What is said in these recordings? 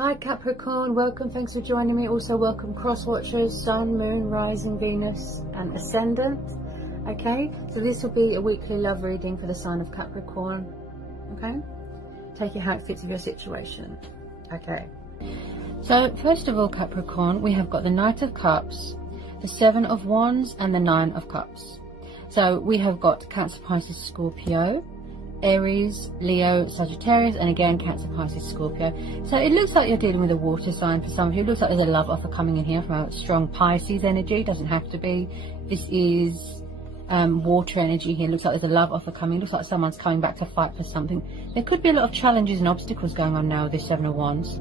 Hi Capricorn, welcome, thanks for joining me. Also welcome cross watchers, Sun, Moon, Rising, Venus and Ascendant. Okay, so this will be a weekly love reading for the sign of Capricorn. Okay, take it how it fits with your situation. Okay, so first of all Capricorn, we have got the Knight of Cups, the Seven of Wands and the Nine of Cups. So we have got Cancer, Pisces, Scorpio, Aries, Leo, Sagittarius, and again Cancer, Pisces, Scorpio. So it looks like you're dealing with a water sign for some of you. It looks like there's a love offer coming in here from a strong Pisces energy. Doesn't have to be. This is water energy here. Looks like there's a love offer coming. Looks like someone's coming back to fight for something. There could be a lot of challenges and obstacles going on now with this Seven of Wands.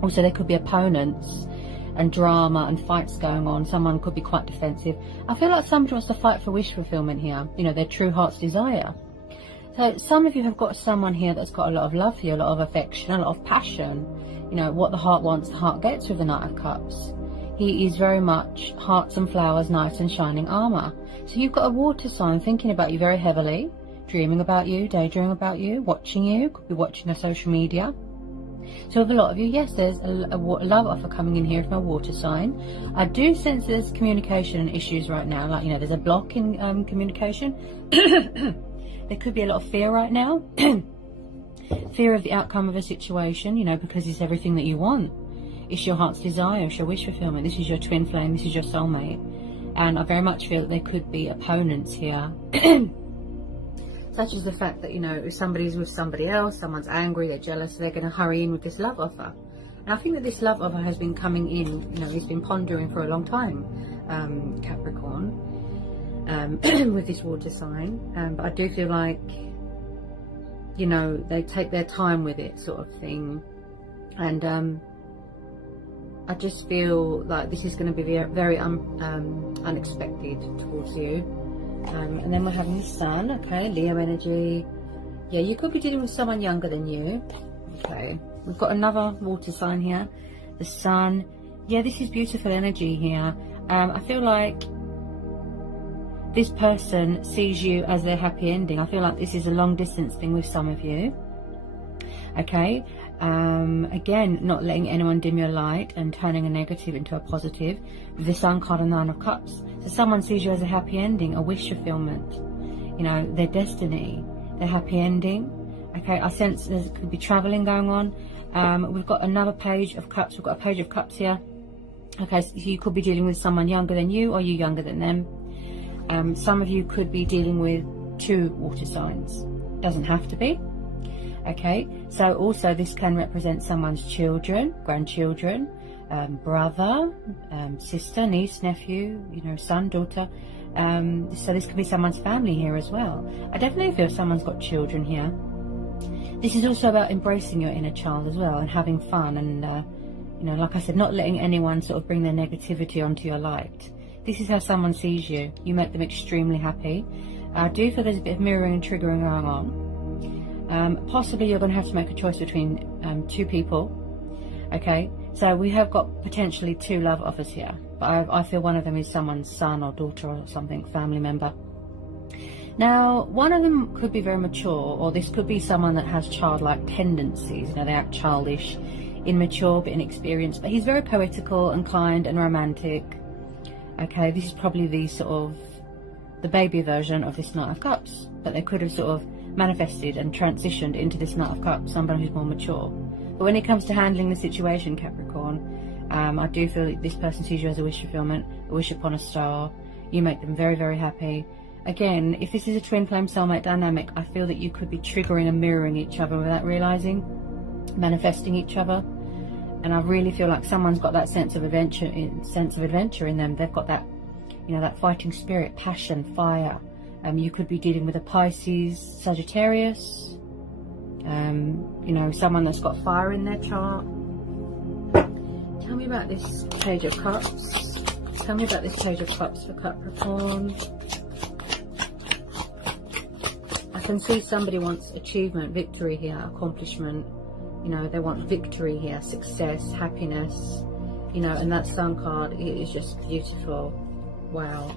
Also, there could be opponents and drama and fights going on. Someone could be quite defensive. I feel like somebody wants to fight for wish fulfillment here. You know, their true heart's desire. So some of you have got someone here that's got a lot of love for you, a lot of affection, a lot of passion. You know, what the heart wants, the heart gets with the Knight of Cups. He is very much hearts and flowers, knight and shining armour. So you've got a water sign thinking about you very heavily, dreaming about you, daydreaming about you, watching you, could be watching their social media. So with a lot of you, yes, there's a love offer coming in here from a water sign. I do sense there's communication issues right now, like, you know, there's a block in communication. There could be a lot of fear right now. Fear of the outcome of a situation, you know, because it's everything that you want. It's your heart's desire, it's your wish fulfillment. This is your twin flame, this is your soulmate. And I very much feel that there could be opponents here. Such as the fact that, you know, if somebody's with somebody else, someone's angry, they're jealous, they're going to hurry in with this love offer. And I think that this love offer has been coming in, you know, it's been pondering for a long time, Capricorn. With this water sign, but I do feel like, you know, they take their time with it, sort of thing, and I just feel like this is going to be very unexpected towards you. And then we're having the Sun. Okay, Leo energy. Yeah, you could be dealing with someone younger than you. Okay, we've got another water sign here, the Sun. Yeah, this is beautiful energy here. I feel like this person sees you as their happy ending. I feel like this is a long distance thing with some of you. Okay, again, not letting anyone dim your light and turning a negative into a positive. With the Sun card and Nine of Cups. So someone sees you as a happy ending, a wish fulfillment. You know, their destiny, their happy ending. Okay, I sense there could be traveling going on. We've got another Page of Cups. We've got a Page of Cups here. Okay, so you could be dealing with someone younger than you, or you younger than them. Some of you could be dealing with two water signs. Doesn't have to be. Okay, so also this can represent someone's children, grandchildren, brother, sister, niece, nephew, you know, son, daughter. So this could be someone's family here as well. I definitely feel someone's got children here. This is also about embracing your inner child as well and having fun and, you know, like I said, not letting anyone sort of bring their negativity onto your light. This is how someone sees you. You make them extremely happy. I do feel there's a bit of mirroring and triggering going on. Possibly you're going to have to make a choice between two people. Okay, so we have got potentially two love offers here. But I feel one of them is someone's son or daughter or something, family member. Now, one of them could be very mature, or this could be someone that has childlike tendencies. You know, they act childish, immature, but inexperienced. But he's very poetical and kind and romantic. Okay, this is probably the sort of the baby version of this Knight of Cups, but they could have sort of manifested and transitioned into this Knight of Cups, somebody who's more mature. But when it comes to handling the situation, Capricorn, I do feel that this person sees you as a wish fulfillment, a wish upon a star. You make them very, very happy. Again, if this is a twin flame soulmate dynamic, I feel that you could be triggering and mirroring each other without realizing, manifesting each other. And I really feel like someone's got that sense of adventure in them. They've got that, you know, that fighting spirit, passion, fire. You could be dealing with a Pisces, Sagittarius. You know, someone that's got fire in their chart. Tell me about this Page of Cups. Tell me about this Page of Cups for Capricorn. I can see somebody wants achievement, victory here, accomplishment. You know, they want victory here, success, happiness, you know, and that Sun card is just beautiful. Wow.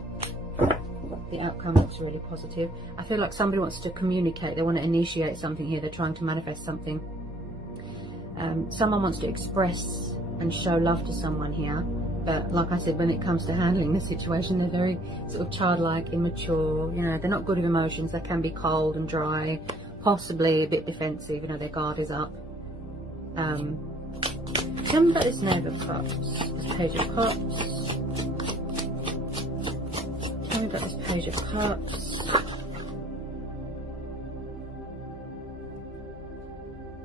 The outcome looks really positive. I feel like somebody wants to communicate. They want to initiate something here. They're trying to manifest something. Someone wants to express and show love to someone here, but like I said, when it comes to handling the situation, they're very sort of childlike, immature, you know, they're not good with emotions. They can be cold and dry, possibly a bit defensive, you know, their guard is up. Tell me about this Knave of Cups, this Page of Cups. Tell me about this Page of Cups.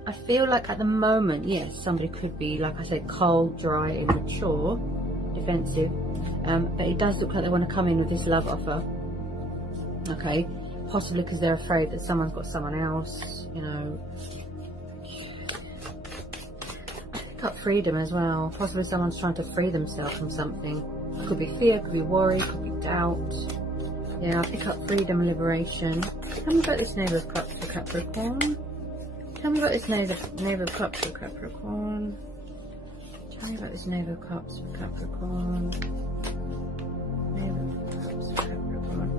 I feel like at the moment, yes, somebody could be, like I said, cold, dry, immature, defensive. But it does look like they want to come in with this love offer. Okay, possibly because they're afraid that someone's got someone else, you know. Up freedom as well. Possibly someone's trying to free themselves from something. Could be fear, could be worry, could be doubt. Yeah, I pick up freedom and liberation. Tell me about this Knave of Cups for Capricorn. Tell me about this Knave of Cups for Capricorn. Tell me about this Knave of Cups for Capricorn. Knave of Cups for Capricorn.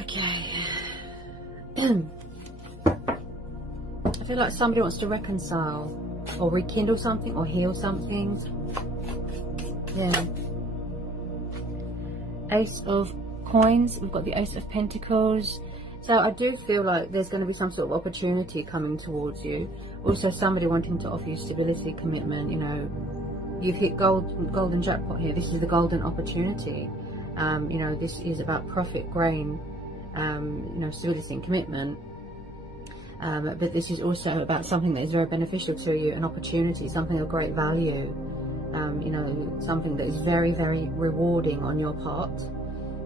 Okay. I feel like somebody wants to reconcile or rekindle something or heal something. Yeah. Ace of Coins. We've got the Ace of Pentacles. So I do feel like there's going to be some sort of opportunity coming towards you. Also somebody wanting to offer you stability, commitment, you know. You've hit golden jackpot here. This is the golden opportunity. You know, this is about profit, gain, you know, stability and commitment. But this is also about something that is very beneficial to you, an opportunity, something of great value. You know, something that is very, very rewarding on your part.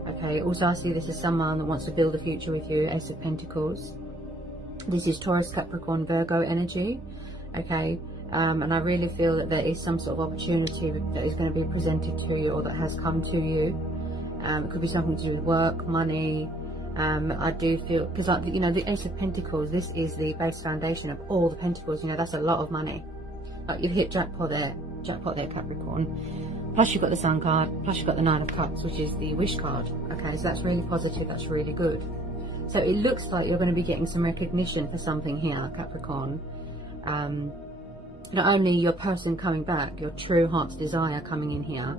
Okay, also I see this as someone that wants to build a future with you, Ace of Pentacles. This is Taurus, Capricorn, Virgo energy. Okay, and I really feel that there is some sort of opportunity that is going to be presented to you or that has come to you. It could be something to do with work, money. I do feel, because you know, the Ace of Pentacles, this is the base foundation of all the Pentacles. You know, that's a lot of money. Like, you've hit jackpot there, Capricorn. Plus you've got the Sun card, plus you've got the Nine of Cups, which is the wish card. Okay, so that's really positive, that's really good. So it looks like you're going to be getting some recognition for something here, Capricorn. Not only your person coming back, your true heart's desire coming in here.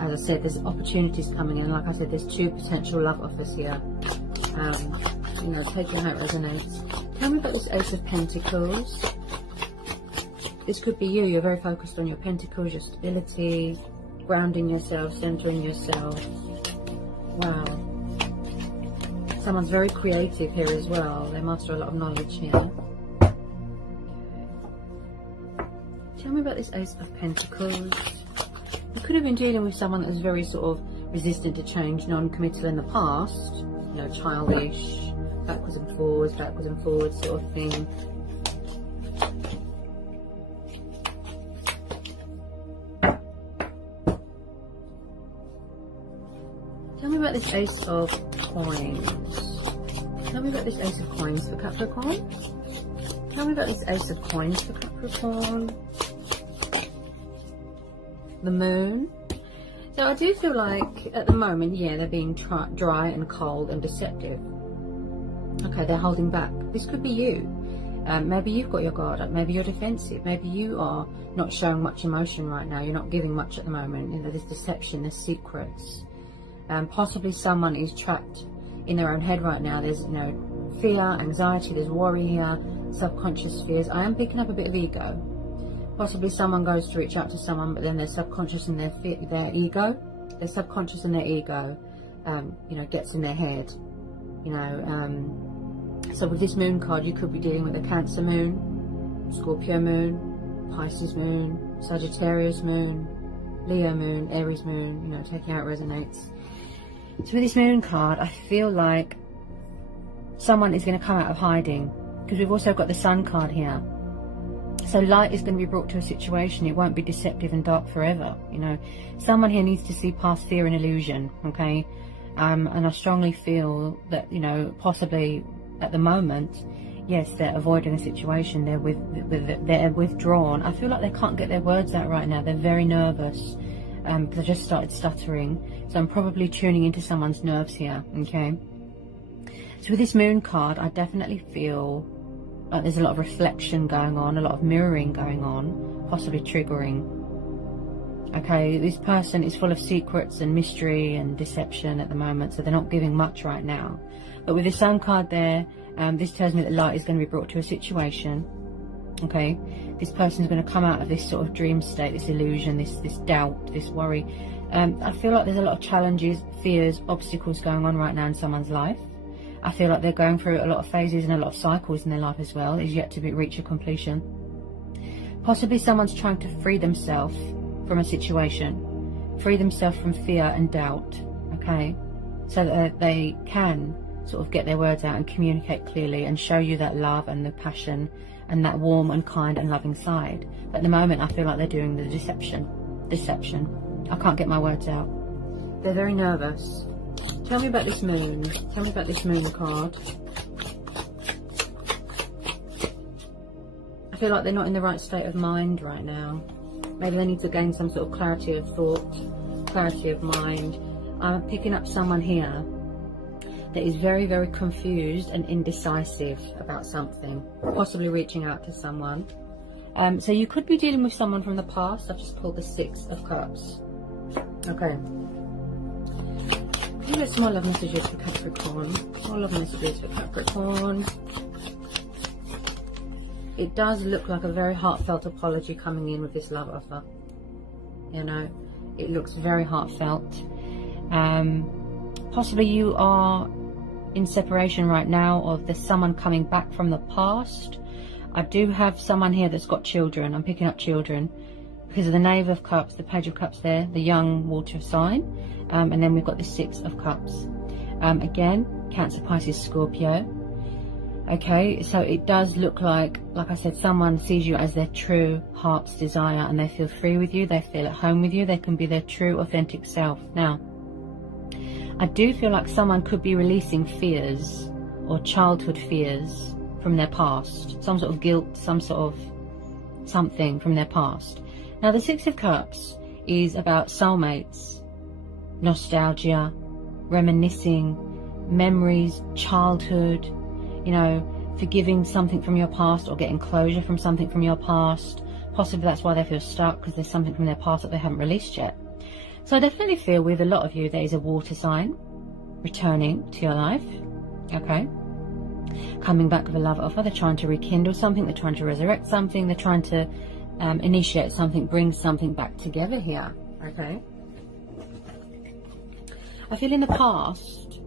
As I said, there's opportunities coming in. Like I said, there's two potential love offers here. You know, take it how it resonates. Tell me about this Ace of Pentacles. This could be you. You're very focused on your pentacles, your stability, grounding yourself, centering yourself. Wow. Someone's very creative here as well. They master a lot of knowledge here. Tell me about this Ace of Pentacles. You could have been dealing with someone that was very sort of resistant to change, non-committal in the past. You know, childish, backwards and forwards sort of thing. Tell me about this Ace of Coins. Tell me about this Ace of Coins for Capricorn. Tell me about this Ace of Coins for Capricorn. The Moon. So I do feel like at the moment, yeah, they're being dry and cold and deceptive. Okay, they're holding back. This could be you. Maybe you've got your guard up. Maybe you're defensive. Maybe you are not showing much emotion right now. You're not giving much at the moment. You know, there's deception, there's secrets. Possibly someone is trapped in their own head right now. There's, you know, fear, anxiety, there's worry here, subconscious fears. I am picking up a bit of ego. Possibly someone goes to reach out to someone, but then they're subconscious in their ego. They're subconscious in their ego, you know, gets in their head. You know, so with this Moon card, you could be dealing with a Cancer Moon, Scorpio Moon, Pisces Moon, Sagittarius Moon, Leo Moon, Aries Moon, you know, taking out resonates. So with this Moon card, I feel like someone is going to come out of hiding, because we've also got the Sun card here. So light is going to be brought to a situation. It won't be deceptive and dark forever. You know, someone here needs to see past fear and illusion. Okay, and I strongly feel that, you know, possibly at the moment, yes, they're avoiding a situation. They're withdrawn. I feel like they can't get their words out right now. They're very nervous because I just started stuttering. So I'm probably tuning into someone's nerves here. Okay, So with this moon card, I definitely feel like there's a lot of reflection going on, a lot of mirroring going on, possibly triggering. Okay, this person is full of secrets and mystery and deception at the moment, so they're not giving much right now. But with the Sun card there, this tells me that light is going to be brought to a situation. Okay, this person is going to come out of this sort of dream state, this illusion, this doubt, this worry. I feel like there's a lot of challenges, fears, obstacles going on right now in someone's life. I feel like they're going through a lot of phases and a lot of cycles in their life as well. Is yet to reach a completion. Possibly someone's trying to free themselves from a situation, free themselves from fear and doubt, okay, so that they can sort of get their words out and communicate clearly and show you that love and the passion and that warm and kind and loving side. But at the moment, I feel like they're doing the deception. I can't get my words out. They're very nervous. Tell me about this moon. Tell me about this moon card. I feel like they're not in the right state of mind right now. Maybe they need to gain some sort of clarity of thought, clarity of mind. I'm picking up someone here that is very, very confused and indecisive about something, possibly reaching out to someone. So you could be dealing with someone from the past. I've just pulled the Six of Cups. Okay. Can you get some more love messages for Capricorn? More love messages for Capricorn. It does look like a very heartfelt apology coming in with this love offer. You know, it looks very heartfelt. Possibly you are in separation right now, or there's someone coming back from the past. I do have someone here that's got children. I'm picking up children because of the Knave of Cups, the Page of Cups there, the young water sign, and then we've got the Six of Cups. Again, Cancer, Pisces, Scorpio. Okay, so it does look like I said, someone sees you as their true heart's desire and they feel free with you, they feel at home with you, they can be their true authentic self. Now, I do feel like someone could be releasing fears or childhood fears from their past, some sort of guilt, some sort of something from their past. Now, the Six of Cups is about soulmates, nostalgia, reminiscing, memories, childhood, you know, forgiving something from your past or getting closure from something from your past. Possibly that's why they feel stuck, because there's something from their past that they haven't released yet. So I definitely feel with a lot of you there is a water sign returning to your life, okay? Coming back with a love offer. They're trying to rekindle something, they're trying to resurrect something, they're trying to initiate something, bring something back together here, okay? I feel in the past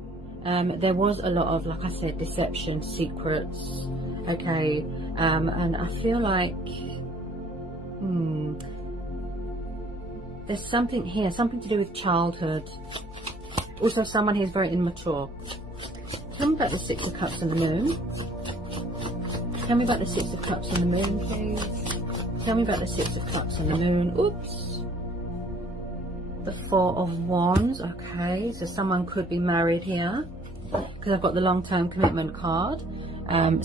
there was a lot of, like I said, deception, secrets, okay, and I feel like there's something here, something to do with childhood. Also, someone here is very immature. Tell me about the Six of Cups and the Moon. Tell me about the Six of Cups and the Moon, please. Tell me about the Six of Cups and the Moon. Oops. The Four of Wands. Okay, so someone could be married here, because I've got the long-term commitment card.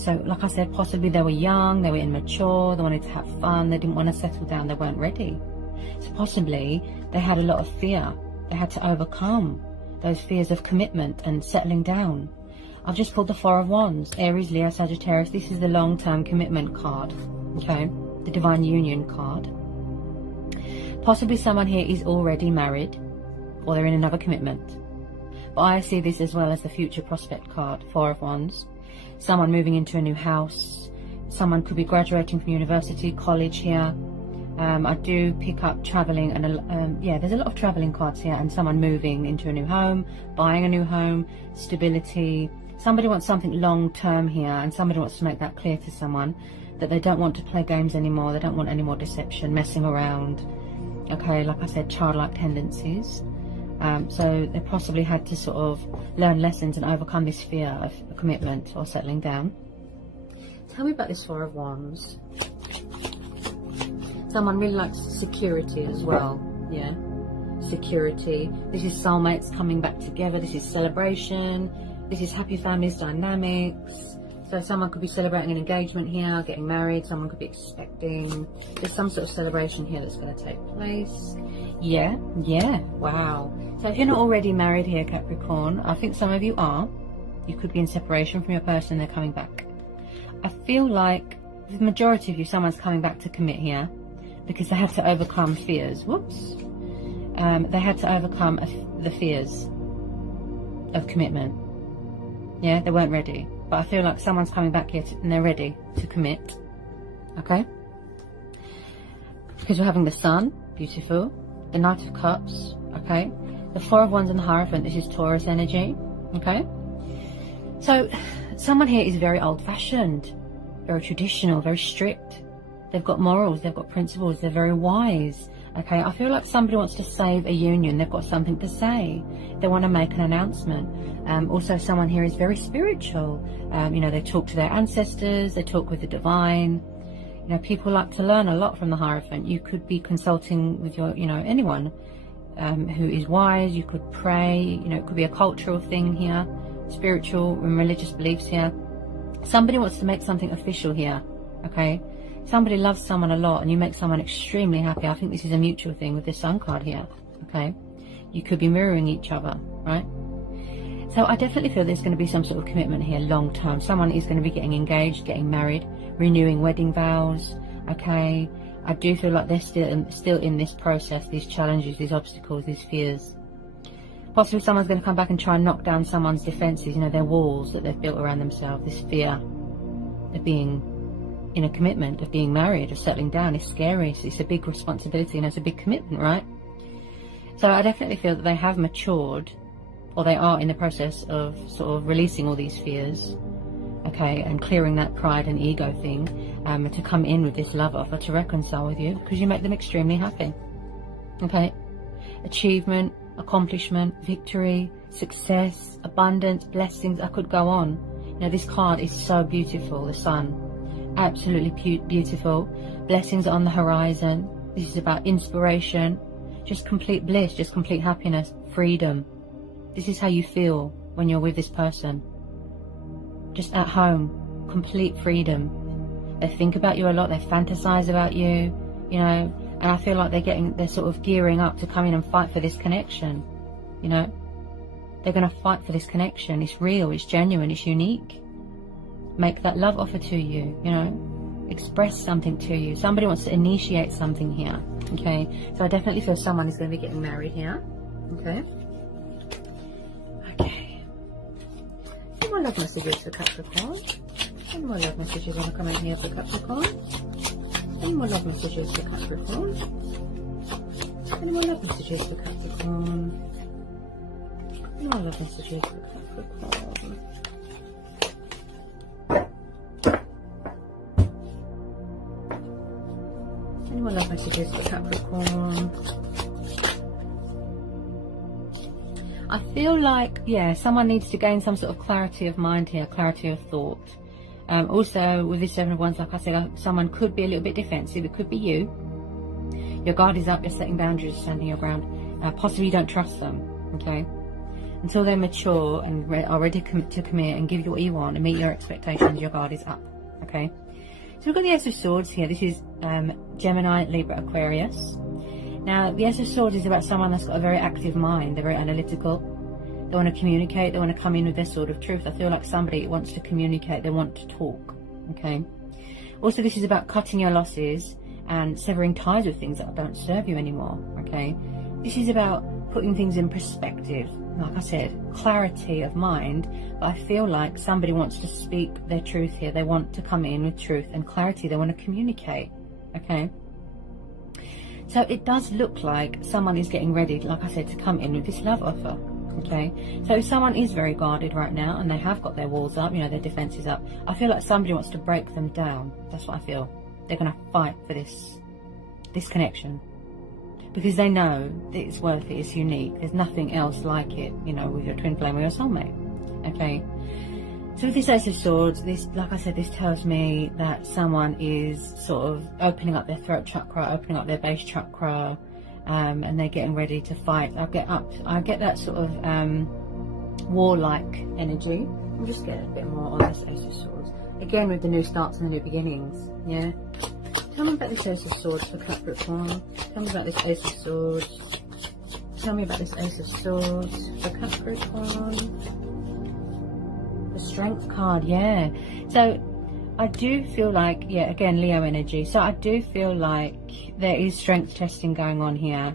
So like I said, possibly they were young, they were immature, they wanted to have fun, they didn't want to settle down, they weren't ready. So possibly they had a lot of fear. They had to overcome those fears of commitment and settling down. I've just pulled the Four of Wands. Aries, Leo, Sagittarius. This is the long-term commitment card, okay? The Divine Union card. Possibly someone here is already married, or they're in another commitment. But I see this as well as the future prospect card, Four of Wands. Someone moving into a new house. Someone could be graduating from university, college here. I do pick up traveling, and yeah, there's a lot of traveling cards here, and someone moving into a new home, buying a new home, stability. Somebody wants something long-term here, and somebody wants to make that clear to someone that they don't want to play games anymore, they don't want any more deception, messing around. Okay, like I said, childlike tendencies. So they possibly had to sort of learn lessons and overcome this fear of commitment or settling down. Tell me about this Four of Wands. Someone really likes security as well, yeah, security. This is soulmates coming back together, this is celebration, this is happy families dynamics. So someone could be celebrating an engagement here, getting married, someone could be expecting, there's some sort of celebration here that's going to take place. Yeah, wow. So if you're not already married here, Capricorn, I think some of you are. You could be in separation from your person, they're coming back. I feel like the majority of you, someone's coming back to commit here because they had to overcome fears. Whoops. They had to overcome the fears of commitment. Yeah, they weren't ready. But I feel like someone's coming back here and they're ready to commit. Okay? Because we're having the Sun, beautiful. The Knight of Cups, okay? The Four of Wands and the Hierophant, this is Taurus energy, okay? So, someone here is very old-fashioned, very traditional, very strict. They've got morals, they've got principles, they're very wise, okay? I feel like somebody wants to save a union, they've got something to say. They want to make an announcement. Also, someone here is very spiritual. You know, they talk to their ancestors, they talk with the divine. You know, people like to learn a lot from the Hierophant. You could be consulting with your, you know, anyone who is wise. You could pray. You know, it could be a cultural thing here, spiritual and religious beliefs here. Somebody wants to make something official here, okay? Somebody loves someone a lot and you make someone extremely happy. I think this is a mutual thing with the Sun card here, okay? You could be mirroring each other, right? So I definitely feel there's going to be some sort of commitment here long term. Someone is going to be getting engaged, getting married, renewing wedding vows, okay? I do feel like they're still in this process, these challenges, these obstacles, these fears. Possibly someone's going to come back and try and knock down someone's defences, you know, their walls that they've built around themselves. This fear of being in a commitment, of being married, of settling down is scary. It's a big responsibility and it's a big commitment, right? So I definitely feel that they have matured, or they are in the process of sort of releasing all these fears, okay, and clearing that pride and ego thing, to come in with this love offer to reconcile with you, because you make them extremely happy, okay? Achievement, accomplishment, victory, success, abundance, blessings, I could go on. You know, this card is so beautiful, the Sun, absolutely beautiful. Blessings on the horizon. This is about inspiration, just complete bliss, just complete happiness, freedom. This is how you feel when you're with this person. Just at home, complete freedom. They think about you a lot, they fantasize about you, you know, and I feel like they're sort of gearing up to come in and fight for this connection, you know. They're going to fight for this connection. It's real, it's genuine, it's unique. Make that love offer to you, you know. Express something to you. Somebody wants to initiate something here, okay. So I definitely feel someone is going to be getting married here, okay. Any more love messages for Capricorn? Any more love messages want to come in here for Capricorn? Any more love messages for Capricorn? Any more love messages for Capricorn? Any more love messages for Capricorn? Any more love messages for Capricorn? I feel like, yeah, someone needs to gain some sort of clarity of mind here, clarity of thought. Also, with this Seven of Wands, like I said, someone could be a little bit defensive. It could be you. Your guard is up, you're setting boundaries, standing your ground. Possibly you don't trust them, okay? Until they're mature and are ready to commit and give you what you want and meet your expectations, your guard is up, okay? So we've got the Ace of Swords here. This is Gemini, Libra, Aquarius. Now, the Ace of Swords is about someone that's got a very active mind. They're very analytical. They want to communicate. They want to come in with their sword of truth. I feel like somebody wants to communicate. They want to talk, okay? Also, this is about cutting your losses and severing ties with things that don't serve you anymore, okay? This is about putting things in perspective. Like I said, clarity of mind. But I feel like somebody wants to speak their truth here. They want to come in with truth and clarity. They want to communicate, okay? So it does look like someone is getting ready, like I said, to come in with this love offer, okay? So if someone is very guarded right now and they have got their walls up, you know, their defenses up, I feel like somebody wants to break them down. That's what I feel. They're going to fight for this connection because they know that it's worth it, it's unique. There's nothing else like it, you know, with your twin flame or your soulmate, okay? So with this Ace of Swords, this, like I said, this tells me that someone is sort of opening up their throat chakra, opening up their base chakra, and they're getting ready to fight. I get that sort of warlike energy. I'm just getting a bit more on this Ace of Swords. Again, with the new starts and the new beginnings, yeah? Tell me about this Ace of Swords for Capricorn. Tell me about this Ace of Swords. Tell me about this Ace of Swords for Capricorn. Strength card, yeah. So I do feel like, yeah, again, Leo energy. So I do feel like there is strength testing going on here.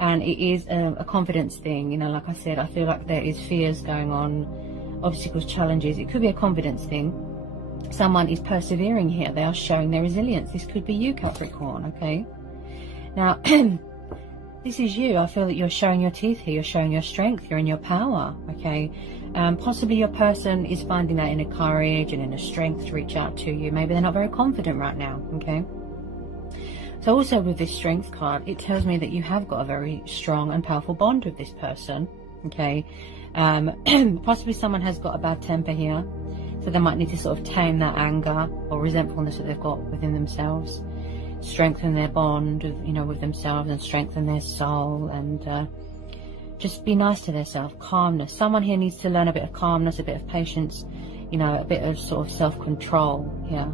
And it is a confidence thing. You know, like I said, I feel like there is fears going on, obstacles, challenges. It could be a confidence thing. Someone is persevering here. They are showing their resilience. This could be you, Capricorn, okay? Now, this is you. I feel that you're showing your teeth here. You're showing your strength. You're in your power, okay? Possibly your person is finding that inner courage and inner strength to reach out to you. Maybe they're not very confident right now, okay? So also with this strength card, it tells me that you have got a very strong and powerful bond with this person, okay? Possibly someone has got a bad temper here. So they might need to sort of tame that anger or resentfulness that they've got within themselves, strengthen their bond with, you know, with themselves, and strengthen their soul, and just be nice to themselves. Calmness. Someone here needs to learn a bit of calmness, a bit of patience, you know, a bit of sort of self-control here.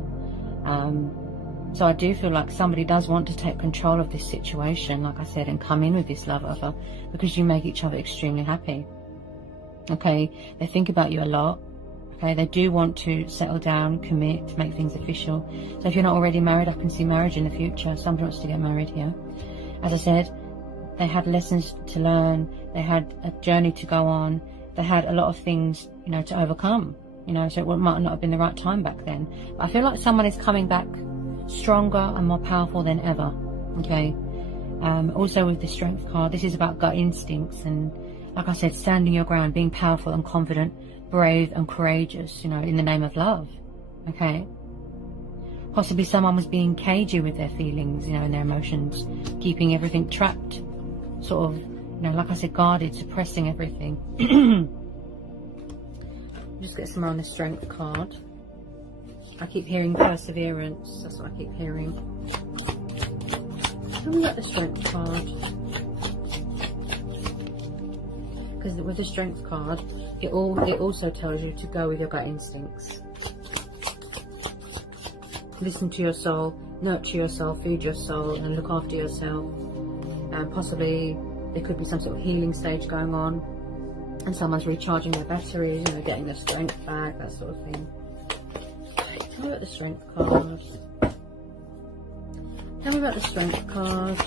So I do feel like somebody does want to take control of this situation, like I said, and come in with this love offer, because you make each other extremely happy. Okay, they think about you a lot. Okay, they do want to settle down, commit, make things official. So if you're not already married, I can see marriage in the future. Somebody wants to get married here. As I said, they had lessons to learn. They had a journey to go on. They had a lot of things, you know, to overcome. You know, so it might not have been the right time back then. But I feel like someone is coming back stronger and more powerful than ever. Okay. Also with the strength card, this is about gut instincts and, like I said, standing your ground, being powerful and confident, brave and courageous, you know, in the name of love. Okay. Possibly someone was being cagey with their feelings, you know, and their emotions, keeping everything trapped, sort of, you know, like I said, guarded, suppressing everything. Just get some more on the strength card. I keep hearing perseverance. That's what I keep hearing. Tell me about the strength card. Because with the strength card, it also tells you to go with your gut instincts. Listen to your soul, nurture your soul, feed your soul, and look after yourself. And possibly there could be some sort of healing stage going on, and someone's recharging their batteries, you know, getting their strength back, that sort of thing. Tell me about the strength card. Tell me about the strength card.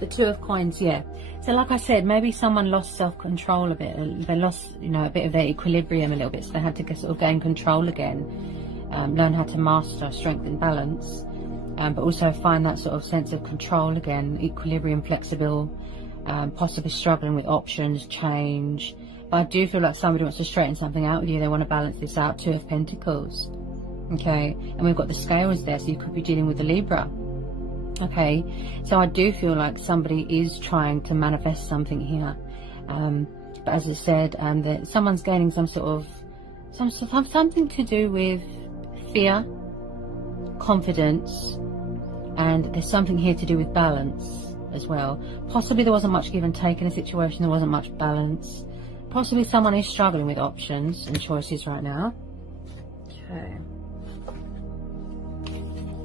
The Two of Coins, yeah. So like I said, maybe someone lost self-control a bit. They lost, you know, a bit of their equilibrium a little bit. So they had to sort of gain control again. Learn how to master strength and balance. But also find that sort of sense of control again. Equilibrium, flexible. Possibly struggling with options, change. But I do feel like somebody wants to straighten something out with you. They want to balance this out. Two of Pentacles. Okay. And we've got the scales there. So you could be dealing with the Libra. Okay, so I do feel like somebody is trying to manifest something here, but as I said, that someone's gaining some sort of something to do with fear, confidence, and there's something here to do with balance as well. Possibly there wasn't much give and take in the situation. There wasn't much balance. Possibly someone is struggling with options and choices right now. Okay.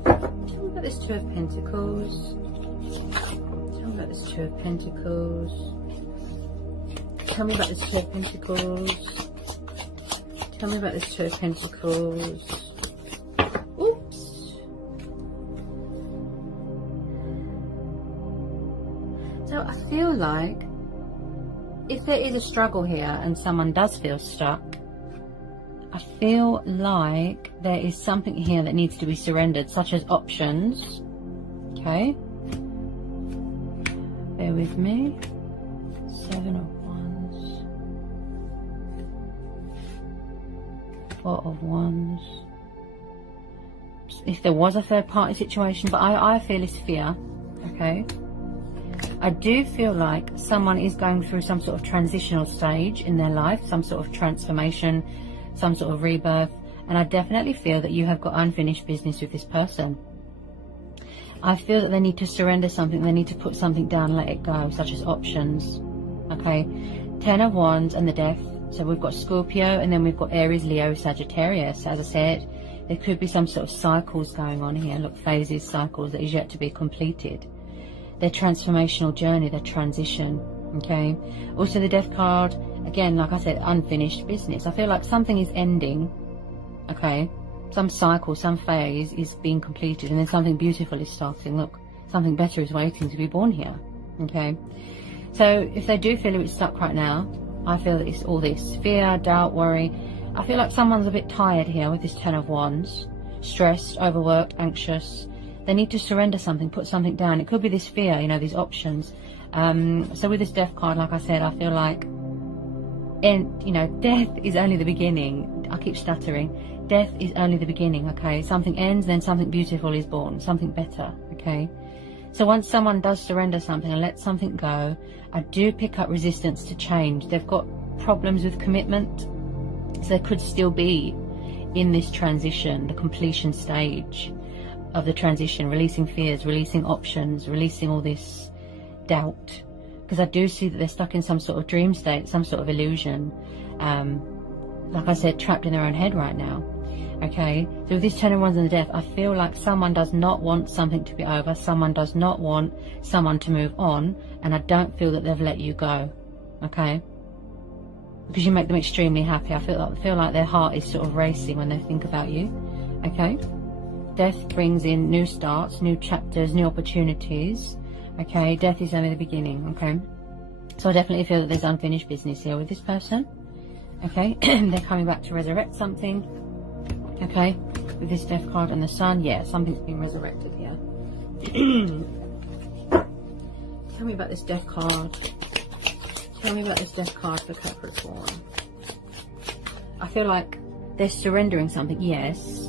Tell me about this Two of Pentacles. Tell me about this Two of Pentacles. Tell me about this Two of Pentacles. Tell me about this Two of Pentacles. Oops. So I feel like if there is a struggle here and someone does feel stuck, I feel like there is something here that needs to be surrendered, such as options. Okay. Bear with me. Seven of Wands. Four of Wands. If there was a third party situation, but I feel it's fear. Okay. I do feel like someone is going through some sort of transitional stage in their life, some sort of transformation, some sort of rebirth, and I definitely feel that you have got unfinished business with this person. I feel that they need to surrender something, they need to put something down, let it go, such as options. Okay, Ten of Wands and the Death. So we've got Scorpio, and then we've got Aries, Leo, Sagittarius. As I said, there could be some sort of cycles going on here. Look, phases, cycles that is yet to be completed. their transformational journey, their transition. Okay. Also the Death card, again, like I said, unfinished business. I feel like something is ending. Okay. Some cycle, some phase is being completed, and then something beautiful is starting. Look, something better is waiting to be born here. Okay. So if they do feel a bit stuck right now, I feel that it's all this fear, doubt, worry. I feel like someone's a bit tired here with this Ten of Wands, stressed, overworked, anxious. They need to surrender something, put something down. It could be this fear, you know, these options. So with this Death card, like I said, I feel like, you know, death is only the beginning. I keep stuttering. Death is only the beginning, okay? Something ends, then something beautiful is born, something better, okay? So once someone does surrender something and let something go, I do pick up resistance to change. They've got problems with commitment, so they could still be in this transition, the completion stage of the transition, releasing fears, releasing options, releasing all this doubt. Because I do see that they're stuck in some sort of dream state, some sort of illusion. Like I said, trapped in their own head right now. Okay, so with this Ten of Wands and the Death, I feel like someone does not want something to be over. Someone does not want someone to move on, and I don't feel that they've let you go. Okay, because you make them extremely happy. I feel like their heart is sort of racing when they think about you. Okay, Death brings in new starts, new chapters, new opportunities. Okay, death is only the beginning. Okay, so I definitely feel that there's unfinished business here with this person. Okay, they're coming back to resurrect something. Okay, with this Death card and the Sun, yeah, something's been resurrected here. Tell me about this Death card. Tell me about this Death card for Capricorn. I feel like they're surrendering something, yes.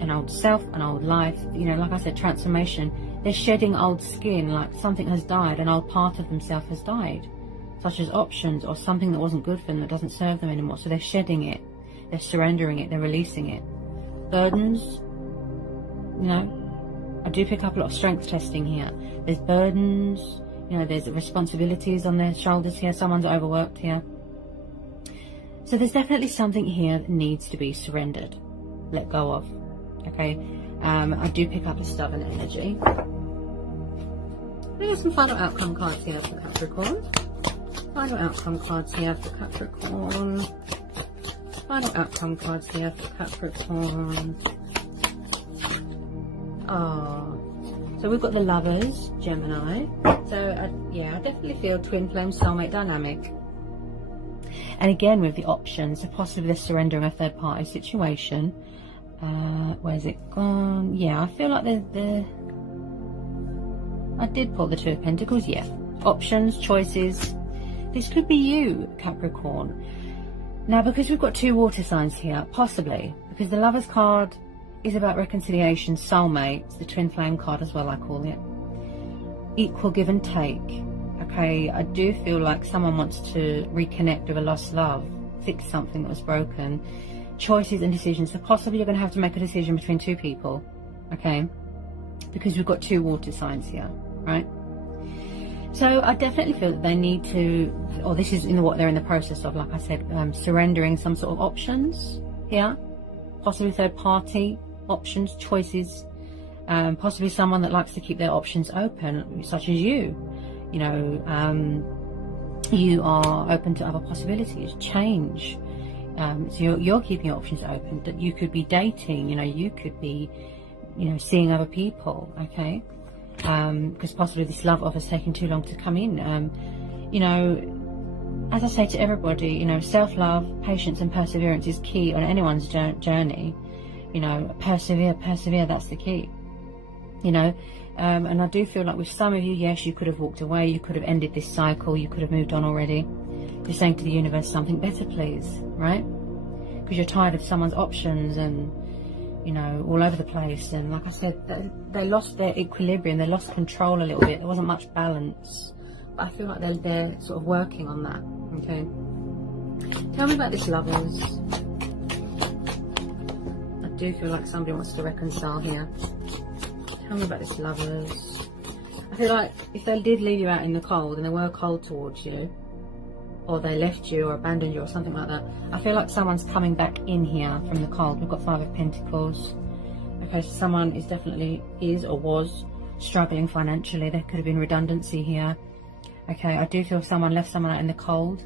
An old self, an old life, you know, like I said, transformation. They're shedding old skin, like something has died, an old part of themselves has died. Such as options or something that wasn't good for them, that doesn't serve them anymore. So they're shedding it. They're surrendering it, they're releasing it. Burdens, you know, I do pick up a lot of strength testing here. There's burdens, you know, there's responsibilities on their shoulders here. Someone's overworked here. So there's definitely something here that needs to be surrendered, let go of. Okay, I do pick up a stubborn energy. There are some final outcome cards here for Capricorn. Final outcome cards here for Capricorn. Final outcome cards here for Capricorn. So we've got the Lovers, Gemini. So yeah, I definitely feel twin flame soulmate dynamic. And again with the options, so possibly the surrendering a third party situation. Where's it gone? Yeah, I feel like I did pull the Two of Pentacles. Yeah, options, choices. This could be you, Capricorn. Now, because we've got two water signs here, possibly, because the Lovers card is about reconciliation, soulmates, the twin flame card as well, I call it. Equal give and take. Okay, I do feel like someone wants to reconnect with a lost love, fix something that was broken. Choices and decisions. So possibly you're going to have to make a decision between two people. Okay, because we've got two water signs here, right? So I definitely feel that they need to, or this is what they're in the process of, like I said, surrendering some sort of options here, possibly third party options, choices, possibly someone that likes to keep their options open, such as you. You know, you are open to other possibilities, change. So you're keeping your options open. That you could be dating, you know, you could be, you know, seeing other people. Okay. Because possibly this love offer is taking too long to come in. You know, as I say to everybody, you know, self-love, patience and perseverance is key on anyone's journey. You know, persevere, that's the key. You know, and I do feel like with some of you, yes, you could have walked away, you could have ended this cycle, you could have moved on already. You're saying to the universe, something better please, right? Because you're tired of someone's options and, you know, all over the place. And like I said, they lost their equilibrium, they lost control a little bit, there wasn't much balance. But I feel like they're sort of working on that. Okay, tell me about this Lovers. I do feel like somebody wants to reconcile here. Tell me about this Lovers. I feel like if they did leave you out in the cold and they were cold towards you, or they left you or abandoned you or something like that, I feel like someone's coming back in here from the cold. We've got Five of Pentacles. Okay, so someone is definitely or was struggling financially. There could have been redundancy here. Okay, I do feel someone left someone out in the cold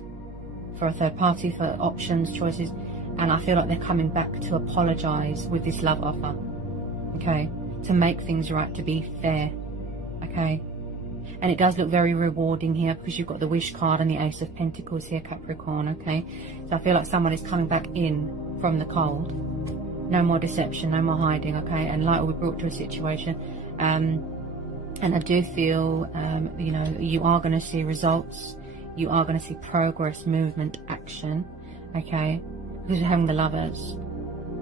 for a third party, for options, choices, and I feel like they're coming back to apologise with this love offer. Okay, to make things right, to be fair. Okay, and it does look very rewarding here because you've got the Wish card and the Ace of Pentacles here, Capricorn. Okay, so I feel like someone is coming back in from the cold. No more deception, no more hiding. Okay, and light will be brought to a situation. And I do feel, you know, you are going to see results. You are going to see progress, movement, action. Okay, because you're having the Lovers.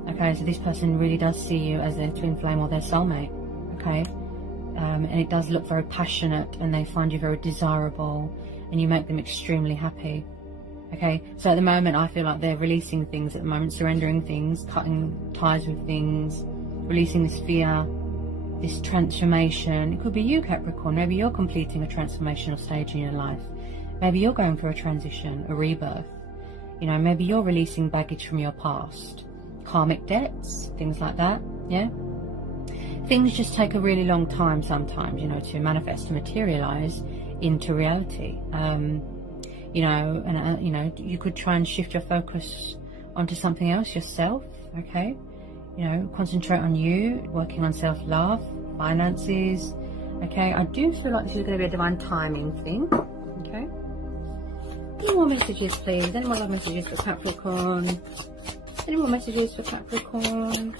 Okay, so this person really does see you as their twin flame or their soulmate. Okay, and it does look very passionate, and they find you very desirable, and you make them extremely happy. Okay, so at the moment I feel like they're releasing things at the moment, surrendering things, cutting ties with things, releasing this fear, this transformation. It could be you, Capricorn. Maybe you're completing a transformational stage in your life. Maybe you're going through a transition, a rebirth. You know, maybe you're releasing baggage from your past, karmic debts, things like that. Yeah, things just take a really long time sometimes, you know, to manifest, to materialize into reality. You know, and you know, you could try and shift your focus onto something else, yourself. Okay, you know, concentrate on you, working on self-love, finances. Okay, I do feel like this is going to be a divine timing thing. Okay, any more messages, please? Any more love messages for Capricorn? Any more messages for Capricorn?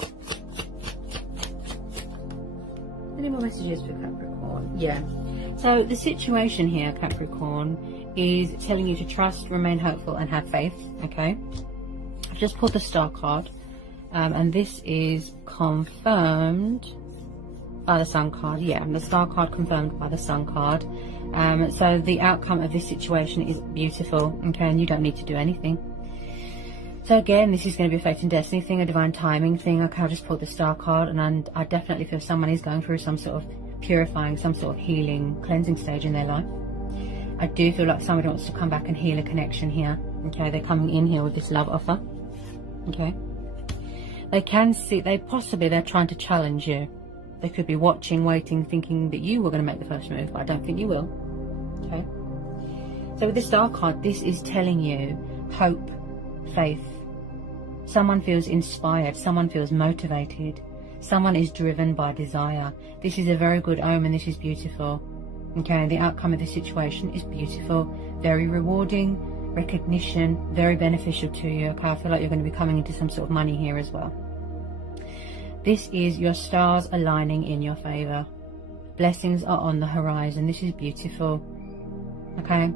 Any more messages for Capricorn? Yeah. So the situation here, Capricorn, is telling you to trust, remain hopeful, and have faith. Okay, I've just pulled the Star card, and this is confirmed by the Sun card. Yeah, the Star card confirmed by the Sun card. So the outcome of this situation is beautiful. Okay, and you don't need to do anything. So again, this is going to be a fate and destiny thing, a divine timing thing. Okay, I just pulled the Star card, and I definitely feel someone is going through some sort of purifying, some sort of healing, cleansing stage in their life. I do feel like somebody wants to come back and heal a connection here. Okay, they're coming in here with this love offer. Okay, they can see, they're trying to challenge you. They could be watching, waiting, thinking that you were going to make the first move, but I don't think you will. Okay, so with this Star card, this is telling you hope, faith. Someone feels inspired, someone feels motivated, someone is driven by desire. This is a very good omen. This is beautiful. Okay, the outcome of this situation is beautiful, very rewarding, recognition, very beneficial to you. Okay, I feel like you're going to be coming into some sort of money here as well. This is your stars aligning in your favor. Blessings are on the horizon. This is beautiful. Okay,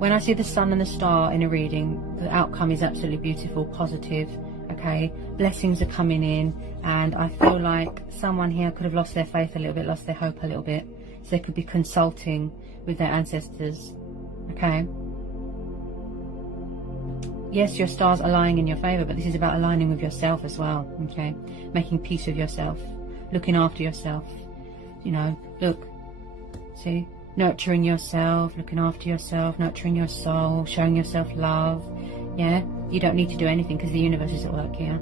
when I see the sun and the star in a reading, the outcome is absolutely beautiful, positive. Okay, blessings are coming in, and I feel like someone here could have lost their faith a little bit, lost their hope a little bit. So they could be consulting with their ancestors. Okay, yes, your stars are lying in your favor, but this is about aligning with yourself as well. Okay, making peace with yourself, looking after yourself. You know, look, see, nurturing yourself, looking after yourself, nurturing your soul, showing yourself love. Yeah, you don't need to do anything because the universe is at work here.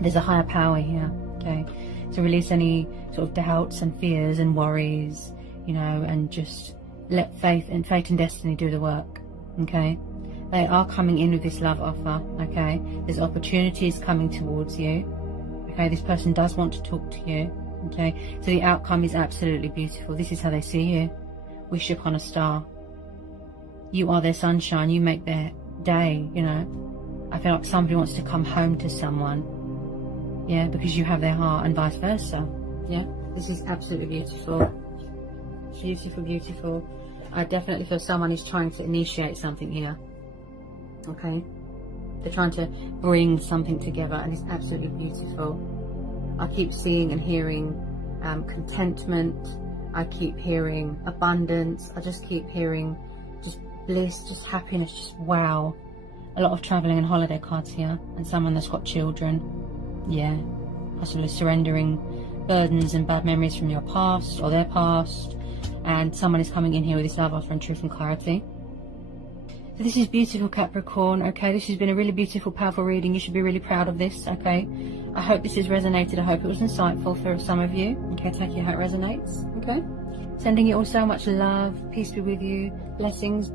There's a higher power here. Okay, so release any sort of doubts and fears and worries, you know, and just let faith and destiny do the work. Okay, they are coming in with this love offer. Okay, there's opportunities coming towards you. Okay, this person does want to talk to you. Okay, so the outcome is absolutely beautiful. This is how they see you. Wish upon a star. You are their sunshine. You make their day. You know, I feel like somebody wants to come home to someone. Yeah, because you have their heart, and vice versa. Yeah, this is absolutely beautiful. Beautiful, beautiful. I definitely feel someone is trying to initiate something here. Okay, they're trying to bring something together, and it's absolutely beautiful. I keep seeing and hearing contentment. I keep hearing abundance. I just keep hearing just bliss, just happiness, just wow. A lot of traveling and holiday cards here, and someone that's got children. Yeah, possibly surrendering burdens and bad memories from your past or their past, and someone is coming in here with this love offer and truth and clarity. So this is beautiful, Capricorn, okay? This has been a really beautiful, powerful reading. You should be really proud of this, okay? I hope this has resonated. I hope it was insightful for some of you. Okay, take it how it resonates, okay? Sending you all so much love. Peace be with you. Blessings.